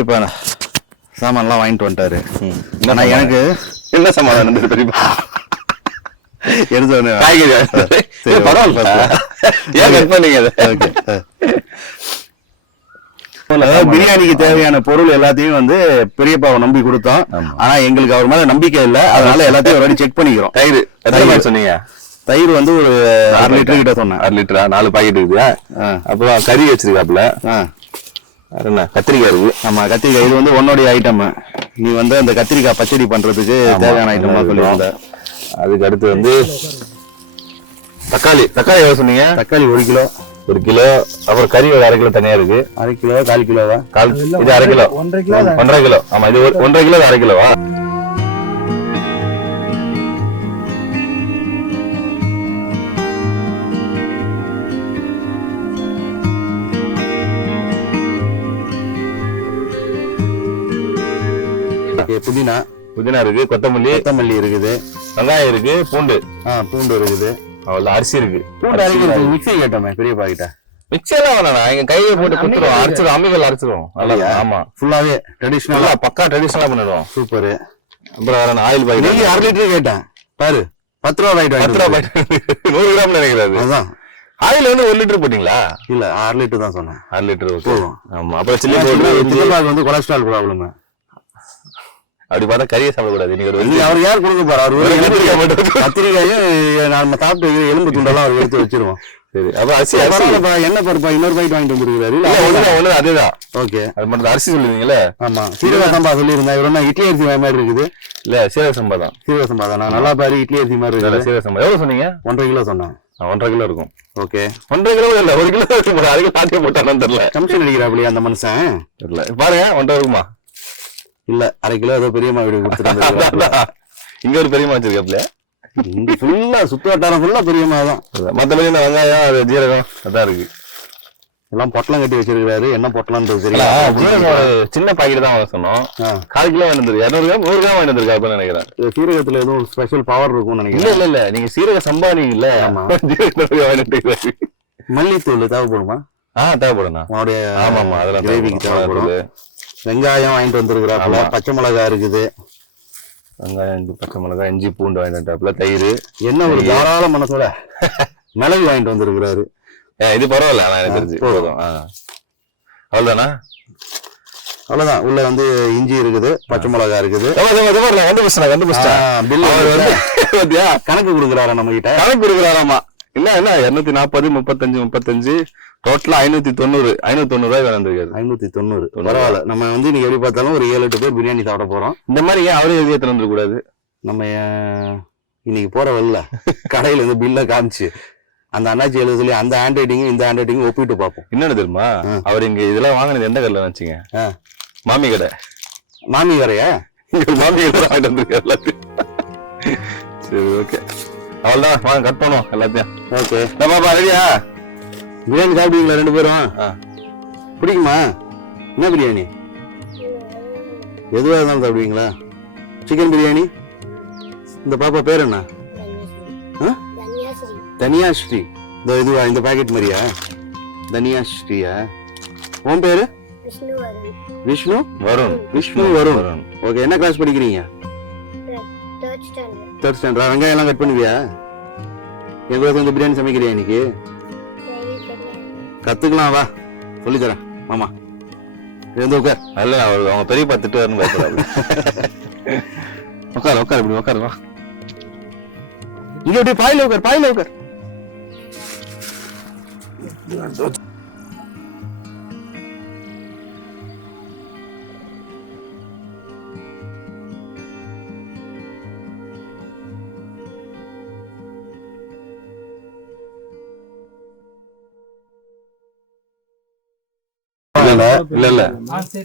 இப்போ சாமான்லாம் வாங்கிட்டு வந்துட்டாரு. ஆனால் எனக்கு என்ன சாமான் பெரியப்பா எடுத்து காய்கறி பரவாயில்ல. ஏன் கட் பண்ணீங்க? பிரியாணிக்கு தேவையான பொருள் எல்லாத்தையும் வந்து பெரியப்பாவை நம்பி கொடுத்தோம். ஆனா எங்களுக்கு அவர் மேல நம்பிக்கை இல்லை, அதனால எல்லாத்தையும் ஒரு வாட்டி செக் பண்ணிக்கிறோம். தயிர் எத்தனை மாதிரி சொன்னீங்க? தயிர் வந்து ஒரு 6 லிட்டர் கிட்ட சொன்னேன். 6 லிட்டரா? 4 பாக்கெட் இருக்குதா? அப்புறம் கறி வச்சிருக்காப்புல. என்ன கத்திரிக்காய் இருக்கு. ஆமா, கத்திரிக்காய் இது வந்து உன்னுடைய ஐட்டம். நீ வந்து அந்த கத்திரிக்காய் பச்சடி பண்றதுக்கு தேவையான ஐட்டம்லாம் சொல்லி வந்த. அதுக்கு அடுத்து வந்து தக்காளி. தக்காளி எவ்வளவு சொன்னீங்க? தக்காளி 1 கிலோ. 1 கிலோ. அப்புறம் கறி ஒரு 1/2 கிலோ தனியா இருக்கு. 1/2 கிலோ 1/4 கிலோவா? இது 1/2 கிலோ. 1/2 கிலோ. ஆமா, இது 1/2 கிலோ 1/2 கிலோவா? புதினா. புதினா இருக்கு. கொத்தமல்லி இருக்குது. வெங்காயம் இருக்கு. பூண்டு இருக்குது. அவ்வளவு அரிசி இருக்கு. பூண்டு அரைக்கிறது மிக்ஸி கேட்டோமே பெரியப்பா கிட்ட. மிக்ஸி எல்லாம் வேணாம், எங்க கையை போட்டு குத்துறோம், அரைச்சிடும், அம்மிகள் அரைச்சிடும். ஆமா, ஃபுல்லாவே ட்ரெடிஷனலா, பக்கா ட்ரெடிஷனலா பண்ணிடுவோம். சூப்பர். அப்புறம் வேற ஆயில் பாக்கெட். நீங்க 1/2 லிட்டர் கேட்டேன் பாரு, 10 ரூபா பாக்கெட். 10 ரூபா பாக்கெட் 100 கிராம் நினைக்கிறாரு. அதான் ஆயில் வந்து 1 லிட்டர் போட்டீங்களா? இல்ல, 6 லிட்டர் தான் சொன்னேன். 6 லிட்டர் போதும். ஆமா. அப்புறம் சில்லி பவுடர் வந்து கொலஸ்ட்ரால் ப்ராப்ளம். அப்படி பார்த்தா கறியை சாப்பிடக்கூடாது. நீங்க அவர் யார் கொடுக்க போறா? கத்திரிக்காயும் நம்ம சாப்பிட்டு எலும்பு துண்டெல்லாம் அவர் எடுத்து வச்சிருவோம். சரி. அப்ப அரிசி என்ன பருப்பா? இன்னொரு பாக்கெட் வாங்கிட்டு வந்துருக்காரு. அதுதான். ஓகே. அது மட்டும் அரிசி சொல்லுவீங்களே. ஆமா, சீரக சம்பா சொல்லியிருந்தேன். இவரு இட்லி அரிசி மாதிரி இருக்குது. இல்ல, சீரக சம்பா தான். சீரக சம்பா தான். நல்லா பாரு, இட்லி அரிசி மாதிரி இருக்கு. சீரக சம்பா எவ்வளவு சொன்னீங்க? 1/2 கிலோ சொன்னேன். 1/2 கிலோ இருக்கும். ஓகே. 1/2 கிலோ இல்ல, 1 கிலோ இருக்கு. அதுக்கு பாட்டியை போட்டானு தெரியல. கமிஷன் அடிக்கிறாப்லையா அந்த மனுஷன்? தெரியல. பாருங்க, 1/2 இருக்குமா? இல்ல, 1/2 கிலோ ஏதோ பெரியம்மா வீடு கொடுத்துருக்காங்க. இங்க ஒரு பெரியம்மா வச்சிருக்காப்ல. இங்க ஃபுல்லா சுத்து வட்டாரம் ஃபுல்லா பெரியம்மா தான். மத்தபடி இந்த வெங்காயம், அது ஜீரகம் அதான் இருக்கு. எல்லாம் பொட்டலம் கட்டி வச்சிருக்காரு. என்ன பொட்டலாம்ன்றது தெரியல. சின்ன பாக்கெட் தான் வாங்க சொன்னோம். 1/4 கிலோ வாங்கிட்டு 200 கிராம் 100 கிராம் வாங்கிட்டு இருக்காருன்னு நினைக்கிறேன். சீரகத்துல எதுவும் ஸ்பெஷல் பவர் இருக்கும்னு நினைக்கிறேன். இல்ல நீங்க சீரக சம்பாதிங்கள. மல்லித்தூள் தேவைப்படுமா? தேவைப்படும். உன்னுடைய ஆமா அதெல்லாம் கிரேவிக்கு தேவைப்படுது. வெங்காயம் வாங்கிட்டு வந்துருக்குறாப்புல. பச்சை மிளகாய் இருக்குது. வெங்காயம், இஞ்சி, பச்சை மிளகாய், இஞ்சி, பூண்டு வாங்கிட்டு வந்துட்டாப்புல. தயிர். என்ன ஒரு தாராள மனசோட மிளகு வாங்கிட்டு வந்துருக்குறாரு. இது பரவாயில்ல, எனக்கு தெரிஞ்சு போதும். அவ்வளவுதானா? அவ்வளவுதான். உள்ள வந்து இஞ்சி இருக்குது, பச்சை மிளகாய் இருக்குது. கணக்கு கொடுக்குறாரா நம்ம கிட்ட? கணக்கு கொடுக்குறாராமா. இல்ல 240, 35 டோட்டலா 590 ரூபாய் வந்திருக்காரு. 590. பரவாயில்ல. நம்ம வந்து இன்னைக்கு எப்படி பார்த்தாலும் ஒரு 7-8 பேர் பிரியாணி சாப்பிட போறோம். இந்த மாதிரி ஏன் அவரே எழுதி எடுத்துட்டு வந்துடக்கூடாது? நம்ம இன்னைக்கு போற வரல கடையில இருந்து பில்ல காமிச்சு அந்த அண்ணாச்சி எழுத சொல்லி அந்த ஹேண்ட் ரைட்டிங்கும் இந்த ஹேண்ட் ரைட்டிங்கும் ஒப்பிட்டு பார்ப்போம். என்னன்னு தெரியுமா? அவர் இங்க இதெல்லாம் வாங்கினது எந்த கடையில நினைச்சீங்க? மாமி கடை. மாமி கடையா? மாமி கடை வாங்கிட்டு வந்திருக்காரு எல்லாத்தையும். சரி, ஓகே. அவ்வளவுதான், வாங்க கட் பண்ணுவோம் எல்லாத்தையும். ஓகே. பாப்பா ரெடியா? பிரியாணி சாப்பிடுவீங்களா 2 பேரும்? பிடிக்குமா? என்ன பிரியாணி? எதுவாக இருந்தாலும் சாப்பிடுவீங்களா? சிக்கன் பிரியாணி. இந்த பாப்பா பேர் என்ன? தனியாஸ்ரீ. இதுவா இந்த பாக்கெட் மாதிரியா? தனியாஸ்ரீயா? உன் பேரு? விஷ்ணு வருண். விஷ்ணு வருண். ஓகே. என்ன கிளாஸ் படிக்கிறீங்க? 3rd standard. வெங்காயம் எல்லாம் கட் பண்ணுவியா? எங்களுக்கு வந்து பிரியாணி சமைக்கிறியா இன்னைக்கு? கத்துக்கலாம், வா சொல்லி தரேன். மாமா இருந்து உட்கார். அல்ல, அவங்க பெரிய பார்த்துட்டு வரணும் பயப்படாது. உட்கார் இப்படி உட்காரு. வா இங்க எப்படி பாயில உட்கார். இல்ல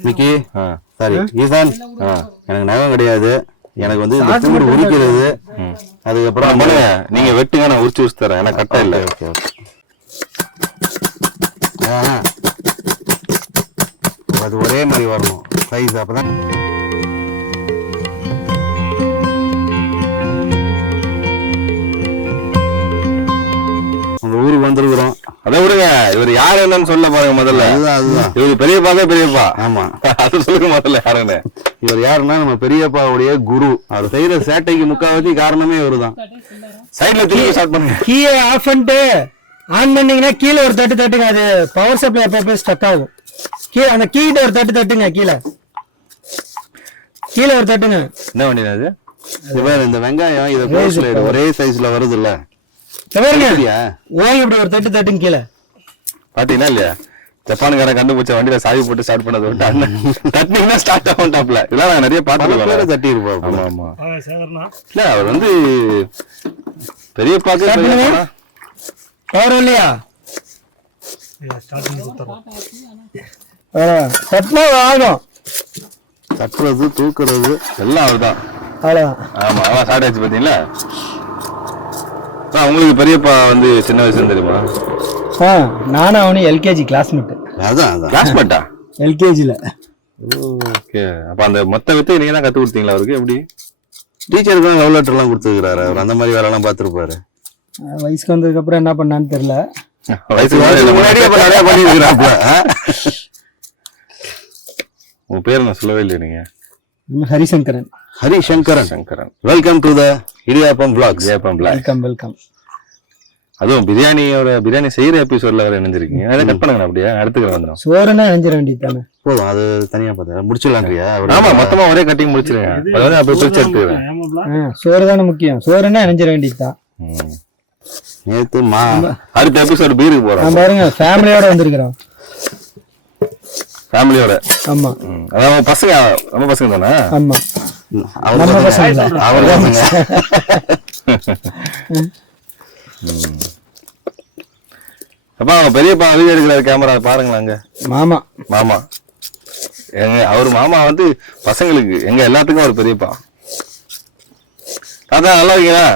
மிக்கி, சாரி ஈசான், எனக்கு நகம் கிடையாது. எனக்கு வந்து இந்த பூண்டு உரிக்கிறது. அதுக்கப்புறம் நீங்க வெட்டுங்க, நான் உரிச்சு தரேன். எனக்கு கரெக்டா இல்ல. ஓகே. அது ஒரே மாதிரி வரணும் சைஸ். அப்பதான் உங்க ஊருக்கு வந்திருக்கிறோம். அதை விடுங்க, இவர் யாரு என்னன்னு சொல்ல பாருங்க முதல்ல. அதுதான் இவரு பெரியப்பா. ஆமா, அது சொல்லுங்க முதல்ல யாருன்னு. இவர் யாருன்னா நம்ம பெரியப்பாவுடைய குரு. அவர் செய்யற சேட்டைக்கு முக்காவாசி காரணமே இவருதான். சைட்ல திரும்பி ஸ்டார்ட் பண்ணுங்க. கீயை ஆஃப் பண்ணிட்டு ஆன் பண்ணீங்கன்னா கீழே ஒரு தட்டுங்க. அது பவர் சப்ளை அப்போ ஸ்டக் ஆகும். கீழே அந்த கீட்ட ஒரு தட்டுங்க. கீழே ஒரு தட்டுங்க. என்ன பண்ணிடுது அது? இந்த வெங்காயம் இதை ஒரே சைஸ்ல வருது இல்ல, இப்படி ஒரு தட்டுங்க கீழே. பாத்தீங்கன்னா இல்லையா, ஜப்பானுக்காரன் கண்டுபிடிச்ச வண்டியில சாவி போட்டு ஸ்டார்ட் பண்ணது தட்டினீங்கன்னா ஸ்டார்ட் ஆகும் டாப்ல. இதெல்லாம் நான் நிறைய பார்த்து தட்டி இருப்போம். ஆமா ஆமா, இல்ல அவர் வந்து பெரியப்பாக்கு வரும் இல்லையா, ஆகும். தட்டுறது தூக்குறது எல்லாம் அவர் தான். ஆமா, அதான் ஸ்டார்ட் ஆச்சு பாத்தீங்களா. உங்களுக்கு பெரியப்பா வந்து சின்ன வயசுல தெரியுமா? நானும் அவனு எல்கேஜி கிளாஸ்மேட். அதான் கிளாஸ்மேட்டா? எல்கேஜில. ஓகே, அப்ப அந்த மொத்த வித்தை நீங்க தான் கத்து கொடுத்தீங்களா அவருக்கு? எப்படி டீச்சருக்கு லவ் லெட்டர் எல்லாம் கொடுத்துருக்காரு அவர்? அந்த மாதிரி வேலை எல்லாம் பாத்துருப்பாரு. வயசுக்கு வந்ததுக்கு அப்புறம் என்ன பண்ணான்னு தெரியல. வயசுக்கு முன்னாடியே நிறைய பண்ணிருக்கிறாப்ல. உங்க பேர் நான் சொல்லவே இல்லையா நீங்க? Harisankaran. Harisankaran. Welcome to the idiyappam vlogs. Welcome. அதுவும் பிரியாணி செய்யற எபிசோட்ல வேற நினைஞ்சிருக்கீங்க. அதை கட் பண்ணுங்க, அப்படியே அடுத்துக்கிற வந்துடும். சோறுனா நினைஞ்சிட வேண்டியதானே, போதும். அது தனியா பார்த்தா முடிச்சிடலான்றியா? ஆமா, மொத்தமா ஒரே கட்டிங் முடிச்சிருங்க. அதாவது அப்படி பிரிச்சு எடுத்துக்கிறேன். சோறு தானே முக்கியம். சோறுனா நினைஞ்சிட வேண்டியதுதான். நேத்து அடுத்த எபிசோட் பீருக்கு போறோம் பாருங்க. ஃபேமிலியோட வந்திருக்கிறோம். ஃபேமிலியோட. ஆமா, அதாவது பசங்க, நம்ம பசங்க தானே. ஆமா, நம்ம பசங்க. அவர் அப்பா அவங்க பெரியப்பா வீடியோ எடுக்கிற கேமரா பாருங்களா அங்க. மாமா எங்க அவரு மாமா வந்து பசங்களுக்கு எங்க எல்லாத்துக்கும் ஒரு பெரியப்பா. தாத்தா நல்லா இருக்கீங்களா?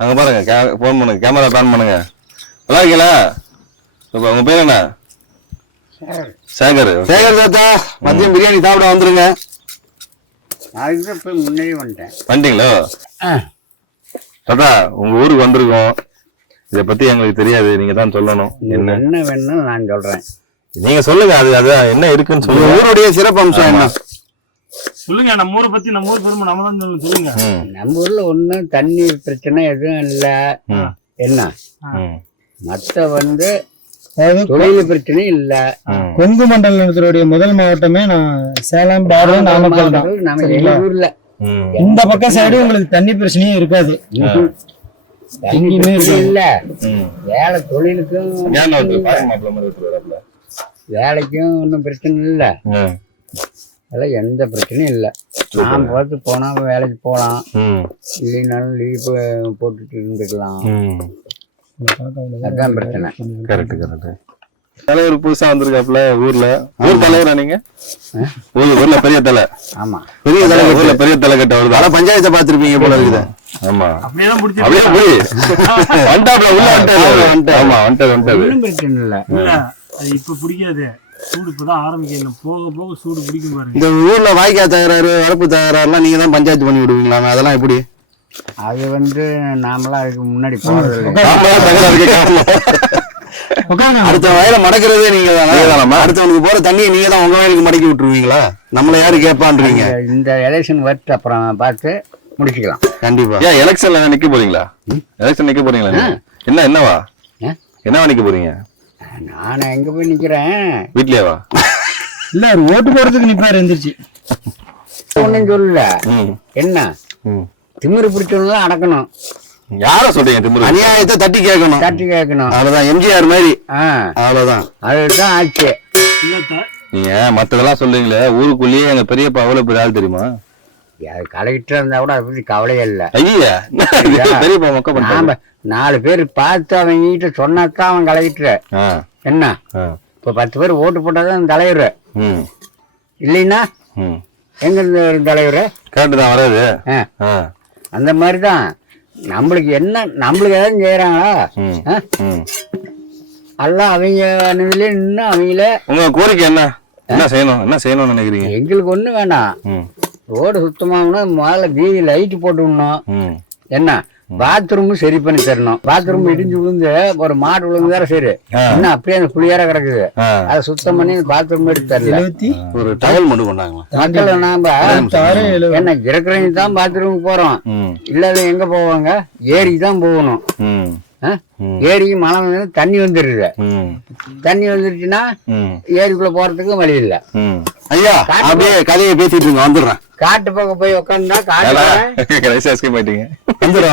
அங்க பாருங்க, போன் பண்ணுங்க, கேமரா பேன் பண்ணுங்க. நல்லா இருக்கீங்களா? உங்க பேர் என்ன? சேகர் தாத்தா. மதியம் பிரியாணி சாப்பிட வந்துருங்க. முன்னாடி வந்துட்டீங்களோ தாத்தா? உங்க ஊருக்கு வந்திருக்கோம். இத பத்தி எங்களுக்கு தெரியாது, நீங்க தான் சொல்லணும். என்ன வேணும் நான் சொல்றேன், நீங்க சொல்லுங்க. அது என்ன இருக்குன்னு சொல்லுங்க. ஊருடைய சிறப்பு அம்சம் என்ன சொல்லுங்க. நம்ம ஊரை பத்தி, நம்ம ஊர் பெருமை நம்ம தான் சொல்லுங்க. நம்ம ஊர்ல ஒண்ணும் தண்ணீர் பிரச்சனை எதுவும் இல்ல. என்ன மத்த வந்து தொழில் பிரச்சனை இல்ல. கொங்கு மண்டலத்தினுடைய முதல் மாவட்டமே நான் சேலம், பாரூர், நாமக்கல் தான். நம்ம எங்க ஊர்ல இந்த பக்கம் சைடு உங்களுக்கு தண்ணி பிரச்சனையே இருக்காது. இல்ல, வேலை தொழிலுக்கும் வேலைக்கும் ஒன்னும் பிரச்சனை இல்ல. அதெல்லாம் எந்த பிரச்சனையும் இல்ல. நான் பார்த்து போனா வேலைக்கு போலாம், இல்லைனாலும் லீவ் போட்டுட்டு இருந்துக்கலாம். அதான் பிரச்சனை. தலைவர் புதுசா வந்திருக்காப்ல ஊர்ல. ஊர் தலைவரா நீங்க? ஊர்ல பெரிய தலை. ஆமா, பெரிய தலை. ஊர்ல பெரிய தலை கட்ட வருது. ஆனா பஞ்சாயத்தை பாத்துருப்பீங்க போல இருக்குது. ஆமா, அப்படியேதான் அப்படியே போய் வந்துட்டாப்ல உள்ள வந்துட்டாரு. ஆமா, வந்துட்டாரு. ஒன்னும் பிரச்சனை இல்ல. அது இப்ப பிடிக்காது, சூடு இப்பதான் ஆரம்பிக்கணும். போக போக சூடு பிடிக்கும் பாருங்க. இந்த ஊர்ல வாய்க்கா தகராறு, வரப்பு தகராறுலாம் நீங்க தான் பஞ்சாயத்து பண்ணி விடுவீங்களா? அதெல்லாம் எப்படி? அது வந்து நாமெல்லாம் அதுக்கு முன்னாடி போறது அடுத்த வயல மடக்கிறதே நீங்க தானே. அடுத்தவனுக்கு போற தண்ணியை நீங்க தான் உங்க வயலுக்கு மடக்கி விட்டுருவீங்களா? நம்மள யாரு கேட்பான்றீங்க? இந்த எலெக்ஷன் வரட்டு அப்புறம் பார்த்து முடிச்சுக்கலாம். கண்டிப்பா. ஏன் எலெக்ஷன்ல நிக்க போறீங்களா? எலெக்ஷன் நிக்க போறீங்களா? என்னவா நிக்க போறீங்க? நான் எங்க போய் நிக்கிறேன்? வீட்லயேவா? இல்ல, ஓட்டு போடுறதுக்கு நிப்பாரு எந்திரிச்சு. ஒன்னும் சொல்லல. என்ன திமிரு பிடிச்சவங்களாம் அடக்கணும். யார சொல்றீங்க திமிரு? அநியாயத்தை தட்டி கேட்கணும். அவ்வளவுதான். எம்ஜிஆர் மாதிரி. அவ்வளவுதான். அதுதான் ஆச்சு. நீங்க மத்ததெல்லாம் சொல்றீங்களே, ஊருக்குள்ளேயே எங்க பெரியப்பா அவ்வளவு பெரிய ஆள் தெரியுமா? கலெக்டர் இருந்தா கூட அதை பத்தி கவலையே இல்ல. ஐயா, பெரியப்பா மொக்க பண்ணாம 4 பேர் பார்த்து அவங்க கிட்ட சொன்னாதான் அவன் கலெக்டர். என்ன இப்ப 10 பேர் ஓட்டு போட்டாதான் தலைவர். இல்லைன்னா எங்க இருந்து தலைவர்? கேட்டுதான் வராது. அந்த மாதிரிதான் நம்மளுக்கு என்ன, நம்மளுக்கு ஏதாவது செய்யறாங்களா? எல்லாம் அவங்க நின்று அவங்கள. உங்க கோரிக்கை என்ன? என்ன செய்யணும்னு நினைக்கிறீங்க? எங்களுக்கு ஒண்ணு வேணாம். ரோடு சுத்தமாகணும். முதல்ல வீதி லைட் போட்டு விடணும். என்ன பாத்ரூமும் சரி பண்ணி தரணும். பாத்ரூம் இடிஞ்சு விழுந்து ஒரு மாடு விழுந்தார சரி, இன்னும் அப்படியே அந்த புளியார கிடக்குது. அதை சுத்தம் பண்ணி பாத்ரூம் எடுத்து தரல. ஒரு டவல் மட்டும் கொண்டாங்களா? மக்கள் நாம என்ன இருக்கிறவங்க தான் பாத்ரூமுக்கு போறோம், இல்லாத எங்க போவாங்க? ஏரிக்கு தான் போகணும். ஏரிக்கு மழை வந்து தண்ணி வந்துருது. தண்ணி வந்துருச்சுன்னா ஏரிக்குள்ள போறதுக்கு வழி இல்ல. ஐயா அப்படியே கதையை பேசிட்டு இருங்க, வந்துடுறேன். காட்டு பக்கம் போய் உட்காந்தா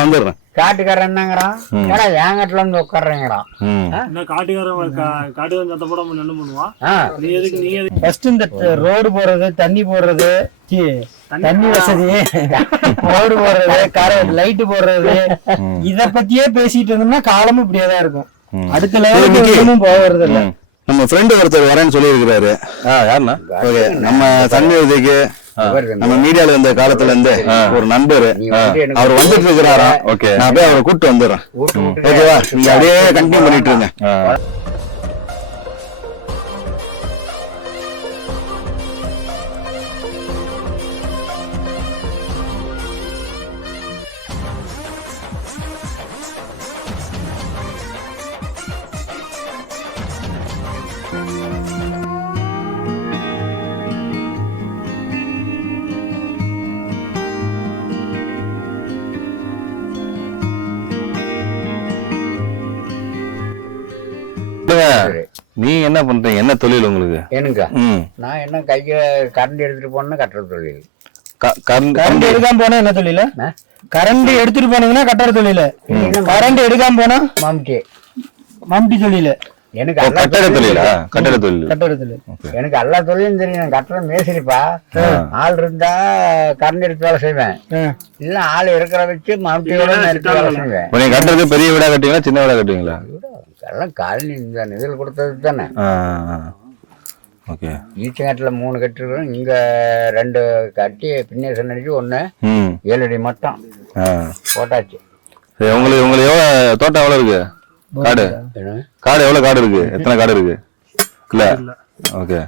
வந்துடுறேன். காட்டுக்காரன் என்னங்கிறான், ஏடா ஏங்கட்டுல இருந்து உட்காடுறேங்கிறான். காட்டுக்காரன் சத்த போட என்ன பண்ணுவான்? நீ எதுக்கு ஃபர்ஸ்ட் இந்த ரோடு போறது, தண்ணி போடுறது, தண்ணி வசதி, ரோடு போடுறது, லைட் போடுறது, இத பத்தியே பேசிட்டு இருந்தோம்னா காலமும் இப்படியேதான் இருக்கும். அடுத்த லெவலுக்கு போகிறது இல்ல. நம்ம ஃப்ரெண்டு ஒருத்தர் வரேன்னு சொல்லி இருக்கிறாரு. யாருன்னா நம்ம சன்னிதிக்கு நம்ம மீடியால இருந்த காலத்துல இருந்து ஒரு நண்பர், அவர் வந்துட்டு இருக்கிறாரா? ஓகே, நான் அப்படியே அவரை கூப்பிட்டு வந்துடுறேன். ஓகேவா? நீங்க அப்படியே கண்டினியூ பண்ணிட்டு இருங்க. நீ என்ன பண்றீங்க? என்ன தொழில் உங்களுக்கு? எனக்கு நான் என்ன கையில கரண்ட் எடுத்துட்டு போனா கட்டுற தொழில். கரண்ட் எடுக்காம போனா என்ன தொழில? கரண்ட் எடுத்துட்டு போனீங்கன்னா கட்டுற தொழில. கரண்ட் எடுக்காம போனா மம்டி தொழில. எனக்கு கட்டட தொழிலா? கட்டட தொழில். கட்டுற தொழில் எனக்கு எல்லா தொழிலும் தெரியும். கட்டுற மேசரிப்பா. ஆள் இருந்தா கரண்ட் எடுத்து வேலை செய்வேன், இல்ல ஆள் இருக்கிற வச்சு மம்டியோட எடுத்து வேலை செய்வேன். நீங்க கட்டுறது பெரிய வீடா கட்டுவீங்களா, சின்ன வீடா கட்டுவீங்களா? எல்லாம் காலனி இந்த நிதில் கொடுத்தது தானே. ஓகே. ஈச்சங்காட்டுல 3 கட்டிருக்கிறோம், இங்க 2 கட்டி பின்னேசன் அடிச்சு 1 7 அடி மட்டும் போட்டாச்சு. உங்களுக்கு எவ்வளவு தோட்டம் எவ்வளவு இருக்கு? காடு எவ்வளவு காடு இருக்கு? எத்தனை காடு இருக்கு? இல்ல. ஓகே.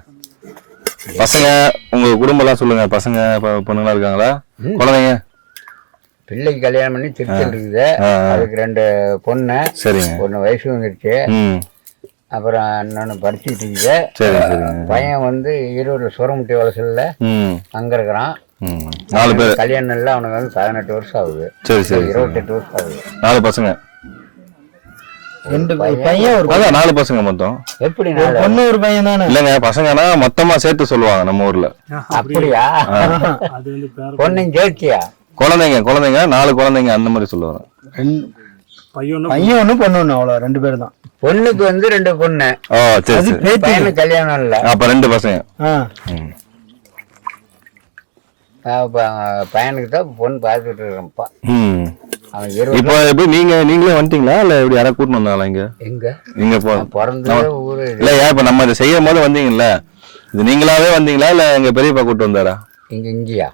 பசங்க உங்க குடும்பம் எல்லாம் சொல்லுங்க. பசங்க பொண்ணுங்களா இருக்காங்களா? குழந்தைங்க? பிள்ளைக்கு கல்யாணம் பண்ணி திருச்சல் இருக்குது. அதுக்கு 2 பொண்ணு. சரிங்க. 1 வயசு வந்துருச்சு. அப்புறம் இன்னொன்னு படிச்சுக்கிட்டு இருக்குது. பையன் வந்து ஈரோடு சூரமுட்டி வலசல்ல அங்க இருக்கிறான். 4 பேர். கல்யாணம் இல்லை, அவனுக்கு வந்து 18 வருஷம் ஆகுது. 28 வருஷம் ஆகுது. 4 பசங்க. 2 பையன் ஒரு 4 பசங்க மொத்தம். எப்படி? பொண்ணு ஒரு பையன் தானே? இல்லங்க, பசங்கன்னா மொத்தமா சேர்த்து சொல்லுவாங்க நம்ம ஊர்ல. அப்படியா? பொண்ணையும் சேர்த்தியா? குழந்தைங்க 4 குழந்தைங்க அந்த மாதிரி சொல்லுவாங்க. பையன் 1 பொண்ணு 1, அவ்வளவு 2 பேர் தான். பொண்ணுக்கு வந்து 2 பொண்ணு. ஓ சரி சரி. பையனுக்கு கல்யாணம் இல்ல, அப்ப 2 பசங்க. பையனுக்கு தான் பொண்ணு பார்த்துட்டு இருக்கேன்ப்பா. அவன் இப்ப எப்படி நீங்களே வந்துட்டீங்களா இல்ல எப்படி யாராவது கூட்டிட்டு வந்தாங்களா? இங்க பிறந்த ஊரு இல்லையா? இப்ப நம்ம இதை செய்யும் போது வந்தீங்கல்ல, இது நீங்களாவே வந்தீங்களா இல்ல எங்க பெரியப்பா கூட்டு வந்தாரா? இங்கயா?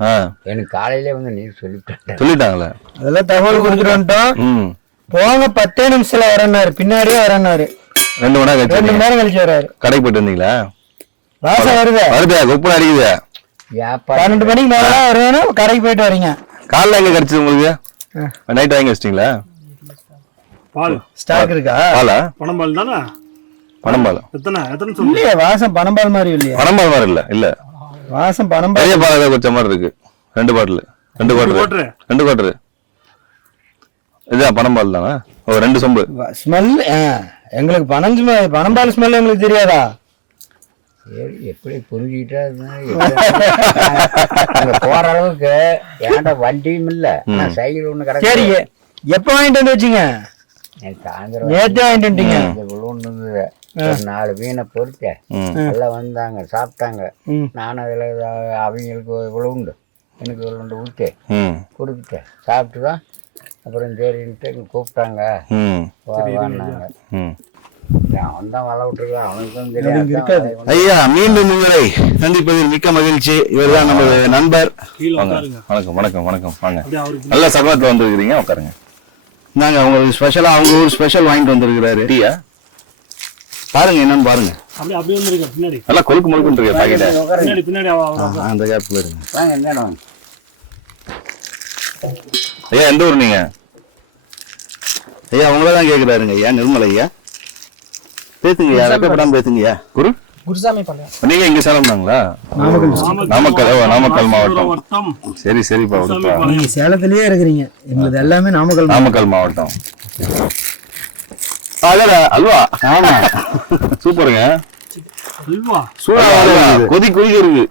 எனக்கு காலையிலே வந்து நீர் சொல்லிட்டாங்களே. அதெல்லாம் தகவல் கொடுத்துட்டு வந்துட்டோம். போங்க 10 நிமிஷத்துல வரேன்னாரு, பின்னாடியே வரேன்னாரு. 2 மணி நேரம் 2 மணி நேரம் கழிச்சு வர்றாரு. கடைக்கு போயிட்டு வந்தீங்களா? வாசம் வருதா? குப்பு அடிக்குது. 12 மணிக்கு மேல வருவேன். கடைக்கு போயிட்டு வரீங்க. காலைல எங்க கிடைச்சது உங்களுக்கு? நைட் வாங்கி வச்சிட்டீங்களா? பால் ஸ்டாக் இருக்கா? பாலா? பனம்பால் தானே? பனம்பால் எத்தனை இல்லையே, வாசம் பனம்பால் மாதிரி இல்லையா? பனம்பால் மாதிரி இல்ல வாசம் பனம்பால். பெரிய பால் குடிச்ச மாதிரி இருக்கு. 2 பாட்டில் 2 குவார்டர். இதுதான் பனம்பால் தானே? 2 சொம்பு. ஸ்மெல் எங்களுக்கு பனம்பால் ஸ்மெல் எங்களுக்கு தெரியாதா? எப்படி புரிஞ்சுக்கிட்டா போற அளவுக்கு ஏன்டா வண்டியும் இல்ல, சைக்கிள் ஒண்ணு கிடக்கு. சரி, எப்ப வாங்கிட்டு வந்து வச்சீங்க? சாயந்தரம் நேத்தே வாங்கிட்டு வந்துட்டீங்க. 4 மீனை பொறுத்த எல்லாம் வந்தாங்க, சாப்பிட்டாங்க. நானும் அதுல அவங்களுக்கு இவ்வளவு உண்டு, எனக்கு இவ்வளவு உண்டு ஊற்றி கொடுத்துட்டேன். சாப்பிட்டுதான் அப்புறம் சரின்ட்டு கூப்பிட்டாங்க, வாங்க. அவன் தான் வள விட்டுருக்கான், அவனுக்கும் தெரியாது. ஐயா, மீண்டும் உங்களை சந்திப்பதில் மிக்க மகிழ்ச்சி. இவர்தான் நமது நண்பர். வணக்கம் வணக்கம் வணக்கம். வாங்க, நல்ல சகலத்துல வந்துருக்கிறீங்க, உட்காருங்க. நாங்க உங்களுக்கு ஸ்பெஷலா அவங்க ஊர் ஸ்பெஷல் வாங்கிட்டு வந்திருக்கிறாரு. டீயா பாருங்க, என்னன்னு பாருங்க. நல்லா கொழுக்கு முழுக்குன்னு இருக்கு பாக்கெட். அந்த கேப்ல இருங்க. ஐயா, எந்த ஊர் நீங்க? ஐயா உங்கள தான் கேக்குறாருங்க ஐயா நிர்மல் ஐயா. பேசுங்க ஐயா, வெக்கப்படாம பேசுங்க ஐயா. குருசாமி பண்ண நீங்க இங்க சேலம் தாங்களா? நாமக்கல் மாவட்டம். சரி சரிப்பா. நீங்க சேலத்திலேயே இருக்கிறீங்க, எங்களுக்கு எல்லாமே நாமக்கல் மாவட்டம். அல்வா. ஆமா சூப்பருங்க. அல்வா கொதி இருக்கு.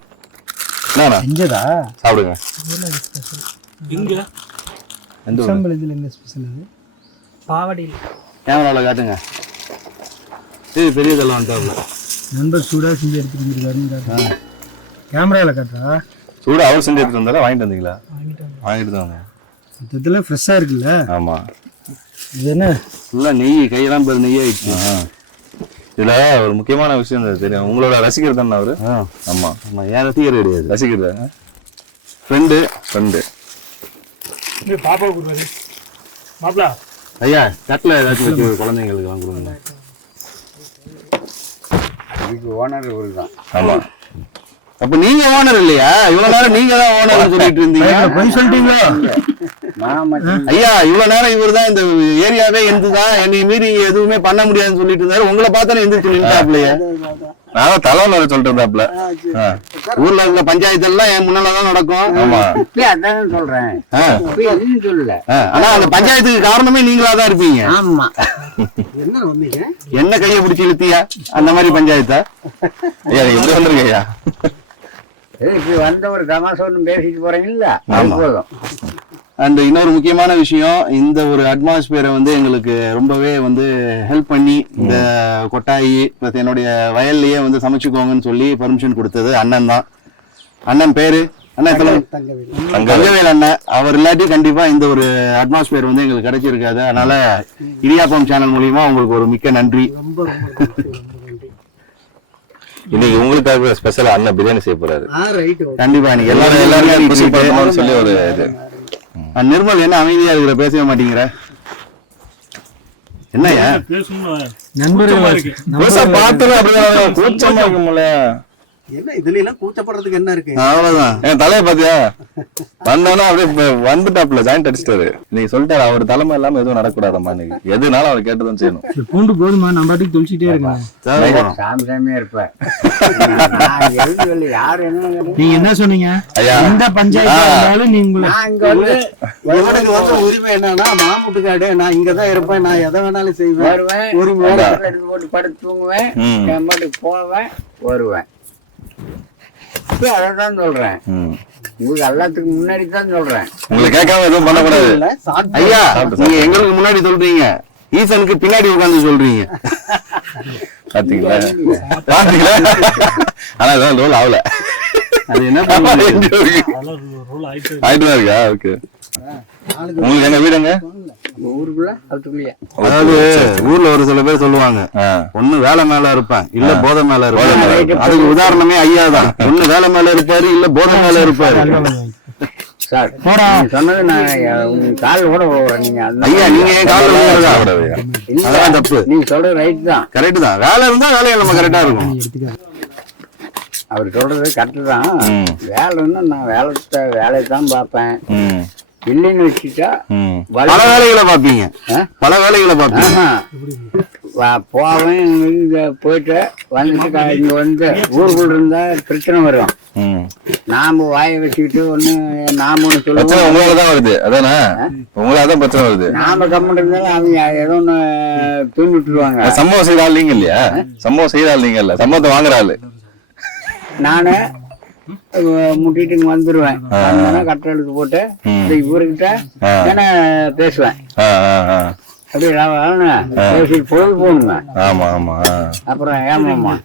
செஞ்சதா சாப்பிடுங்க. எங்க இதுல என்ன ஸ்பெஷல்? இது பாவடியில் கேமரால காட்டுங்க. இது பெரியதெல்லாம் வந்துட்டாப்ல. நண்பர் சூடா செஞ்சு எடுத்துட்டு வந்துருக்காருன்னு கேமரால காட்டுறா. சூடா அவர் செஞ்சு எடுத்துட்டு வந்தாரா வாங்கிட்டு வந்தீங்களா? வாங்கிட்டு தான் வந்தேன். மொத்தத்துல ஃப்ரெஷ்ஷா இருக்குல்ல? ஆமா. இது என்ன ஃபுல்லா நெய், கையெல்லாம் பேர் நெய் ஆயிடுச்சு. இதுல ஒரு முக்கியமான விஷயம் தெரியும், உங்களோட ரசிகர் தானே அவரு? ஆமா ஆமா. ஏன் ரசிகர் கிடையாது, ரசிகர் தாங்க. ஃப்ரெண்டு. பாப்பா கொடுவாரு மாப்பிளா. ஐயா தட்டில் ஏதாச்சும் வச்சு குழந்தைங்களுக்கு எல்லாம் கொடுங்க. இதுக்கு ஓனர் இவரு தான். ஆமா. அப்ப நீங்க ஓனர் இல்லையா? இவ்வளவு நேரம் நீங்க தான் ஓனர் சொல்லிட்டு இருந்தீங்க. போய் சொல்லிட்டீங்களா? ஐயா இவ்வளவு நேரம் இவர் தான் இந்த ஏரியாவே எந்துதான், என்னை மீறி எதுவுமே பண்ண முடியாதுன்னு சொல்லிட்டு இருந்தாரு. உங்களை பார்த்தா எந்திரிச்சு நின்றாப்லையா? நான் தலைவர் சொல்லிட்டு இருந்தாப்ல. ஊர்ல இருக்க பஞ்சாயத்து எல்லாம் என் முன்னாலதான் நடக்கும். ஆமா அதான் சொல்றேன், சொல்லல. ஆனா அந்த பஞ்சாயத்துக்கு காரணமே நீங்களா தான் இருப்பீங்க. ஆமா. என்ன கையை பிடிச்சி இழுத்தியா அந்த மாதிரி பஞ்சாயத்தா? ஐயா எப்படி வந்துருங்க ஐயா. இப்படி வந்த ஒரு தமாசோன்னு பேசிட்டு போறீங்களா? போதும். அண்ட் இன்னொரு முக்கியமான விஷயம், இந்த ஒரு அட்மாஸ்பியரை வந்து எங்களுக்கு ரொம்பவே வந்து ஹெல்ப் பண்ணி இந்த கொட்டாயி பிளஸ் என்னுடைய வயல்லையே வந்து சமைச்சுக்கோங்கன்னு சொல்லி பர்மிஷன் கொடுத்தது அண்ணன் தான். அண்ணன் பேரு தங்கவேல் அண்ணன். அவர் இல்லாட்டி கண்டிப்பா இந்த ஒரு அட்மாஸ்பியர் வந்து எங்களுக்கு கிடைச்சிருக்காது. அதனால இடியாப்பம் சேனல் மூலியமா உங்களுக்கு ஒரு மிக்க நன்றி. இன்னைக்கு உங்களுக்காக ஸ்பெஷலா அண்ணன் பிரியாணி செய்ய போறாரு. கண்டிப்பா நீங்க எல்லாரும் சொல்லி ஒரு இது. நிர்மல் என்ன அமைதியா இருக்கிற, பேசவே மாட்டேங்கிற? என்னையா கூச்சமா இருக்கும்ல? என்ன இதுல எல்லாம் கூச்சப்படுறதுக்கு என்ன இருக்கு? அவ்வளவுதான். என் தலையை பாத்தியா வந்தாலும் அப்படியே வந்துட்டாப்ல, ஜாயிண்ட் அடிச்சிட்டாரு. நீங்க சொல்லிட்டாரு அவர் தலைமை இல்லாம எதுவும் நடக்கூடாதம்மா. நீங்க எதுனாலும் அவர் கேட்டதும் செய்யணும். பூண்டு போதுமா, நம்ம பாட்டுக்கு துளிச்சிட்டே இருக்கேன். சாமியா இருப்பேன். யாரு என்ன நீங்க என்ன சொன்னீங்க? எந்த பஞ்சாயத்து நீங்க எனக்கு வந்து உரிமை என்னன்னா, மாமுட்டுக்காடு நான் இங்கதான் இருப்பேன், நான் எதை வேணாலும் செய்வேன், வருவேன், உரிமை போட்டு படுத்து தூங்குவேன், என் பாட்டுக்கு போவேன் வருவேன். இப்ப அதான் சொல்றேன், உங்களுக்கு எல்லாத்துக்கு முன்னாடி தான் சொல்றேன். உங்களை கேட்காம எதுவும் பண்ணக்கூடாது ஐயா. நீங்க எங்களுக்கு முன்னாடி சொல்றீங்க, ஈசனுக்கு பின்னாடி உட்காந்து சொல்றீங்க. பாத்தீங்களா? ஆனா அதான் ரோல் ஆகல. அது என்ன ஆயிட்டு தான் இருக்கா? ஓகே. உங்களுக்கு எங்க வீடுங்க? ஊருக்குள்ள அதுக்குள்ளேயே. அதாவது ஊர்ல ஒரு சில பேர் சொல்லுவாங்க, ஒண்ணு வேலை மேல இருப்பேன், இல்ல போதை மேல இருப்பேன். அதுக்கு உதாரணமே ஐயா தான். ஒண்ணு வேலை மேல இருப்பாரு, இல்ல போதை மேல இருப்பாரு. சார் சொன்னது நான் கால் கூட போறேன். நீங்க ஐயா நீங்க ஏன் கால் அதான் தப்பு. நீங்க சொல்றது ரைட் தான், கரெக்ட் தான். வேலை இருந்தா வேலையை நம்ம கரெக்டா இருக்கும். அவர் சொல்றது கரெக்ட் தான். வேலை இருந்தா நான் வேலையை தான் பார்ப்பேன். இல்லைன்னு வச்சுட்டா பல வேலைகளை பாப்பீங்க, பல வேலைகளை பாப்பீங்க. போவேன், இங்க போயிட்டு வந்துட்டு இங்க வந்து ஊருக்குள்ள இருந்தா பிரச்சனை வரும். நாம வாயை வச்சுக்கிட்டு ஒண்ணு நாம ஒண்ணு சொல்லுவோம், உங்களாலதான் வருது. அதானே உங்களாதான் பிரச்சனை வருது. நாம கம்மன் இருந்தாலும் அவங்க ஏதோ ஒண்ணு தூண்டி விட்டுருவாங்க. சம்பவம் செய்த ஆள் நீங்க இல்லையா? சம்பவம் செய்த ஆள் நீங்க இல்ல, சம்பவத்தை வாங்குற ஆளு நானு. முட்டிட்டு இங்க வந்துருவேன், கட்டை எடுத்து போட்டு இவர்கிட்ட தானே பேசுவேன். அப்படி பேசிட்டு பொழுது போகணுங்க. ஆமா ஆமா. அப்புறம் ஏமாமா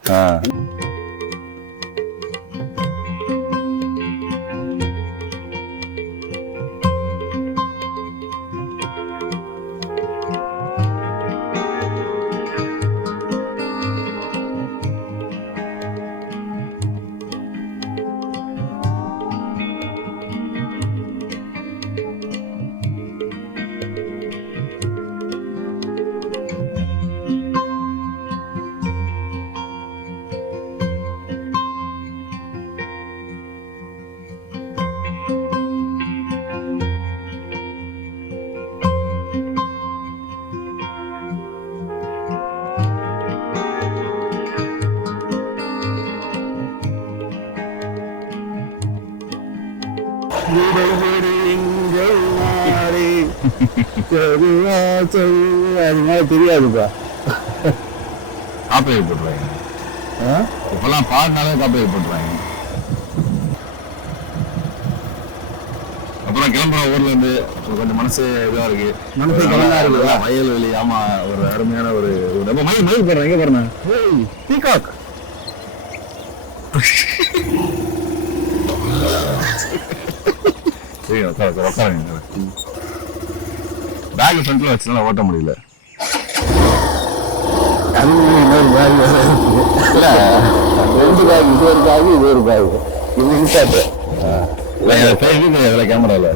விடைபெறு எங்கள் நாடே. கருவா சொல்வா. அது மாதிரி தெரியாதுப்பா. காப்பி போட்டுருவாங்க. இப்பெல்லாம் பாடினாலே காப்பி போட்டுருவாங்க. அப்புறம் கிளம்புற ஊர்ல இருந்து கொஞ்சம் மனசு இதா இருக்கு. மனசு கலங்கா இருக்குதா? வயல்வெளி. ஆமா, ஒரு அருமையான ஒரு மயில் மயில் போடுறேன். எங்க பாருங்க, பீகாக். உட்காருங்க. பேக் ஃப்ரண்ட்ல வச்சுனால ஓட்ட முடியல. அது இன்னொரு பேக் இல்ல, ரெண்டு பேக், இது ஒரு பேக், இது ஒரு பேக். இது இன்சார்ட். இதுல கேமரால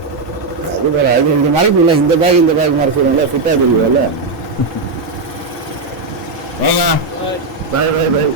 அது வேற. அது இந்த மறைப்பு இல்லை, இந்த பேக் இந்த பேக் மறைச்சிடும்ல, ஃபிட்டா தெரியுதுல்ல. வாங்க. பாய் பாய் பாய்.